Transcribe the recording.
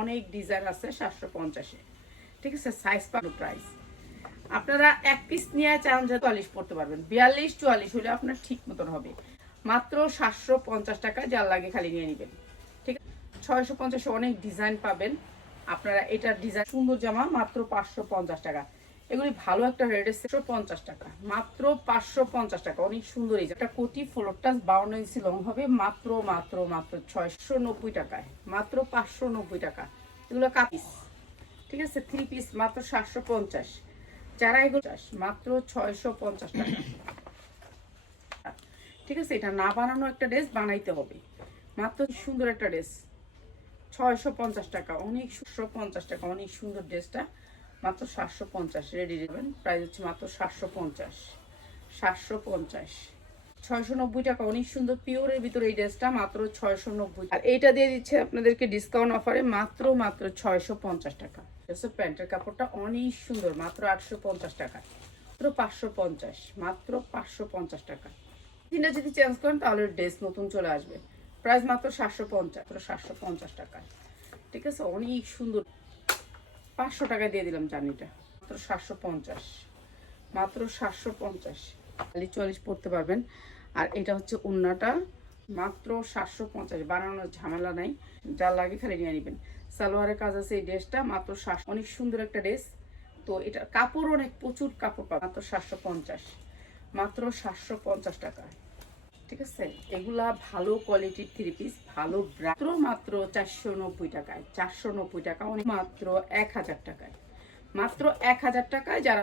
অনেক ডিজাইন আছে সাতশো পঞ্চাশে। ঠিক আছে? সাইজ পাবো প্রাইস আপনারা এক পিস নিয়ে চান যে চুয়াল্লিশ পড়তে পারবেন। বিয়াল্লিশ, চুয়াল্লিশ হলে আপনার ঠিক মতন হবে। মাত্র সাতশো পঞ্চাশ টাকা যার লাগে খালি নিয়ে নেবেন। ঠিক আছে? ছয়শো পঞ্চাশে অনেক ডিজাইন পাবেন। আপনারা এটার ডিজাইন সুন্দর জামা মাত্র পাঁচশো পঞ্চাশ টাকা। এগুলি ভালো একটা রেট একশো পঞ্চাশ টাকা। মাত্র পাঁচশো পঞ্চাশ টাকা। অনেক সুন্দর এই একটা কোটি ফ্লোরটা বাউন্ন ইঞ্চি লং হবে, মাত্র মাত্র মাত্র ছয়শো নব্বই টাকায়। মাত্র পাঁচশো নব্বই টাকা। এগুলো কাপিস ঠিক আছে? থ্রি পিস মাত্র সাতশো পঞ্চাশ। যারা এগুলো মাত্র ছয়শো পঞ্চাশ টাকা। ঠিক আছে? এটা না বানানো একটা ড্রেস বানাইতে হবে। মাত্র সুন্দর একটা ড্রেস ছয়শো পঞ্চাশ টাকা। অনেক সুশো পঞ্চাশ টাকা। অনেক সুন্দর ড্রেসটা মাত্র সাতশো পঞ্চাশ রেডি দেবেন প্রাইস হচ্ছে মাত্র সাতশো পঞ্চাশ সাতশো পঞ্চাশ। ছয়শো নব্বই টাকা, অনেক সুন্দর পিওরের ভিতরে এই ড্রেসটা মাত্র ছয়শো নব্বই। আর এইটা দিয়ে দিচ্ছে আপনাদেরকে ডিসকাউন্ট অফারে মাত্র মাত্র ছয়শো পঞ্চাশ টাকা। প্যান্টের কাপড়টা অনেক সুন্দর, মাত্র আটশো পঞ্চাশ টাকা। মাত্র পাঁচশো পঞ্চাশ, মাত্র পাঁচশো পঞ্চাশ টাকা। তিনটা যদি চেঞ্জ করেন, তাহলে ড্রেস নতুন চলে আসবে। প্রাইস মাত্র সাতশো পঞ্চাশ সাতশো পঞ্চাশ টাকা ঠিক আছে? অনেক সুন্দর। পাঁচশো টাকা দিয়ে দিলাম জার্নিটা। মাত্র সাতশো পঞ্চাশ। মাত্র সাতশো পঞ্চাশ। খালি চল্লিশ পড়তে পারবেন। আর এটা হচ্ছে উন্নাটা। মাত্র সাতশো পঞ্চাশ। বানানোর ঝামেলা নাই। যা লাগে খালি নিয়ে নেবেন। সালোয়ারের কাজ আছে এই ড্রেসটা। মাত্র সাতশো অনেক সুন্দর একটা ড্রেস। তো এটা কাপড় অনেক, প্রচুর কাপড় পাবে মাত্র সাতশো পঞ্চাশ। মাত্র সাতশো পঞ্চাশ টাকা। ঠিক আছে? এগুলা ভালো কোয়ালিটির থ্রি পিস ভালো ব্র্যান্ড মাত্র চারশো নব্বই টাকায়, চারশো নব্বই টাকা মাত্র এক হাজার টাকায়। মাত্র এক হাজার টাকায় যারা